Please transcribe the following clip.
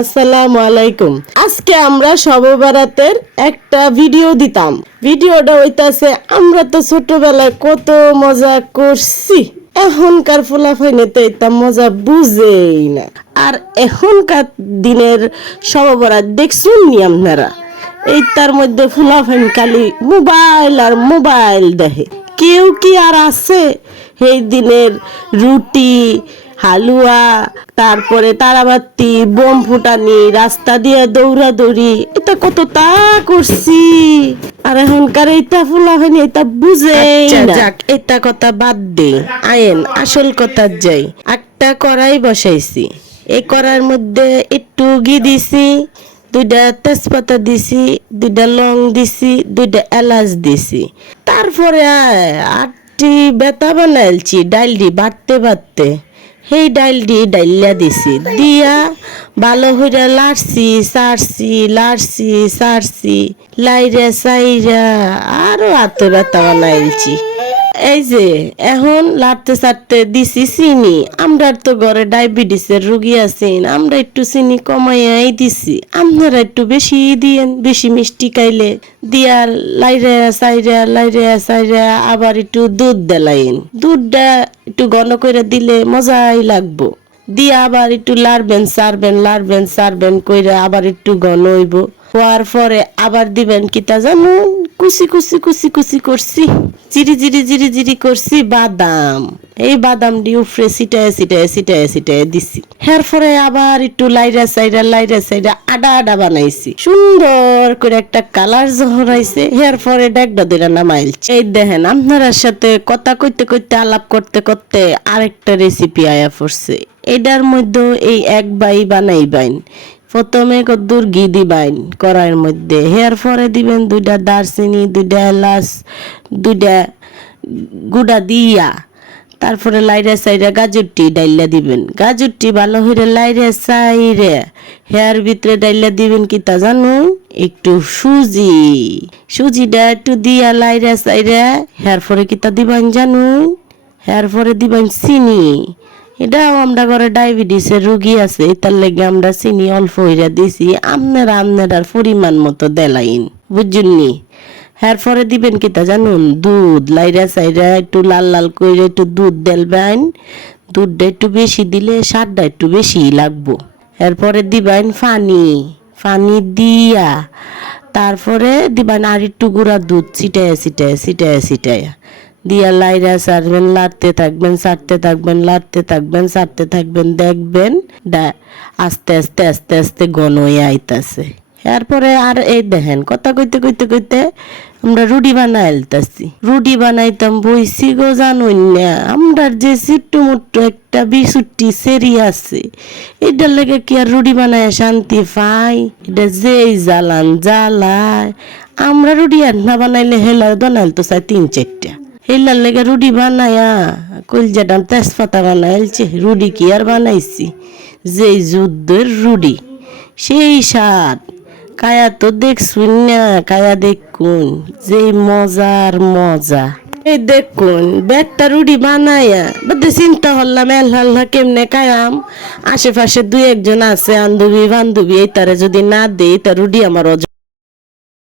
আসসালামু আলাইকুম। আজকে আমরা শবে বরাতের একটা ভিডিও দিতাম। ভিডিওটা হইতাছে আমরা তো ছোটবেলায় কত মজা করছি, এখনকার ফুলাফাইনে তো এটা মজা বুঝেই না। আর এখনকার দিনের শবে বরাত দেখছেন নি আপনারা? এইটার মধ্যে ফুলাফাইন খালি মোবাইল আর মোবাইল দেখে। কেউ কি আর আছে এই দিনের রুটি, হালুয়া, তারপরে তারাবাতি, বোম ফুটানি, রাস্তা দিয়ে দৌড়াদৌড়ি, এটা কত তা করছি। আর এখনকার এইটা ফুলাফানি এটা বুঝেই না। যাক, এটা কথা বাদ দে, আয়েন আসল কথা যাই। একটা কড়াই বসাইছি, এই কড়াইয়ের মধ্যে একটু ঘি দিছি, দুইটা তেজপাতা দিছি, দুইটা লং দিছি, দুইটা এলাচ দিছি। তারপরে আটটি বেতা বানাইছি ডাইলডি বাটতে বাটতে। সেই ডাইলডি ডাইলিয়া দিছি, দিয়া ভালো হইরা লাড়ছি লাইরা সাইরা আরো হাতে বেতা বানাইছি। এই যে এখন লাড়তে চাড়তে দিছি চিনি। আমরা তো ঘরে ডায়াবেটিসের রোগী আছেন, আমরা একটু চিনি কমাইয়াই দিছি। আপনারা একটু বেশি দিয়েন, বেশি মিষ্টি খাইলে। দিয়া লাইরা সাইরা আবার একটু দুধ দেলাইন। দুধটা একটু ঘন করে দিলে মজাই লাগবো। দিয়া আবার একটু লাড়বেন সারবেন কইরা আবার একটু ঘন হইব। হওয়ার পরে আবার দিবেন কিতা জানো, কুচি করছি, জিরি করছি বাদাম। এই বাদাম দিয়ে উপরে ছিটায় দিছি। এর পরে আবার একটু লাইরা সাইরা আডা বানাইছি। সুন্দর করে একটা কালার যখন আইছে, এর পরে ডেকটা দিলা নামাইলছি। এই দেখেন, আপনার সাথে কথা কইতে আলাপ করতে আরেকটা রেসিপি আয়া পড়ছে। এটার মধ্যে এই এক বাই বানাইবেন। প্রথমে কদ্দুর ঘি দিবেন কড়াইয়ের মধ্যে, এর পরে দিবেন দুইটা দারচিনি, দুইটা এলাচ, দুইটা গুঁড়া দিয়া তারপরে লাইরা সাইরা গাজরটি ডাইলা দিবেন। গাজরটি ভালো হইরে লাইরা সাইরে হেয়ার ভিতরে ডাইলা দিবেন কিতা জানুন, একটু সুজিটা একটু দিয়া লাইরা সাইরা হেয়ার পরে কিতা দিবেন জানুন, হেয়ার পরে দিবেন চিনি। এটাও আমরা ঘরে ডায়াবেটিসের রোগী আছে, তার লেগে আমরা চিনি অল্প হইরা দিছি। আপনার পরিমাণ মতো দেলাইন, বুঝুননি। এরপরে দিবেন কিতা জানুন, দুধ লাইরা সাইরা একটু লাল করে একটু দুধ দেলবেন। দুধটা একটু বেশি দিলে স্বাদটা একটু বেশি লাগবো। এরপরে দিবেন পানি দিয়া তারপরে দিবেন আর একটু গুঁড়া দুধ ছিটায় দিয়া লাইরা সারবেন, লাড়তে থাকবেন, সারতে থাকবেন, দেখবেন আস্তে আস্তে ঘন হয়ে আইতাছে। এরপরে আর এই দেখেন, কথা কইতে আমরা রুটি রুটি বানাইতাম বইছি গো, জানুন না আমরা যে চিট্টু মুট্টু একটা বিশুট্টি সেরি আছে, এটার লেগে কি আর রুটি বানায় শান্তি পাই? এটা যেই জ্বালায় আমরা রুটি আর না বানাইলে হেলার বানাইল তো চাই 3-4টা। হেলার লেগে রুটি বানায়া কলজাটা তেজপাতা বানাইলছে, রুটি কি আর বানাইছি? যেই যুদ্ধের রুটি, সেই স্বাদ কায়া তো দেখছুন না, কায়া দেখুন যে মজা। এই দেখুন ব্যাগটা রুটি বানায়া বদে চিন্তা করলাম এল্লাহ কেমনে কায়াম। আশেপাশে 2-1 জন আছে বান্ধবী, এই তারে যদি না দেই তা রুটি আমার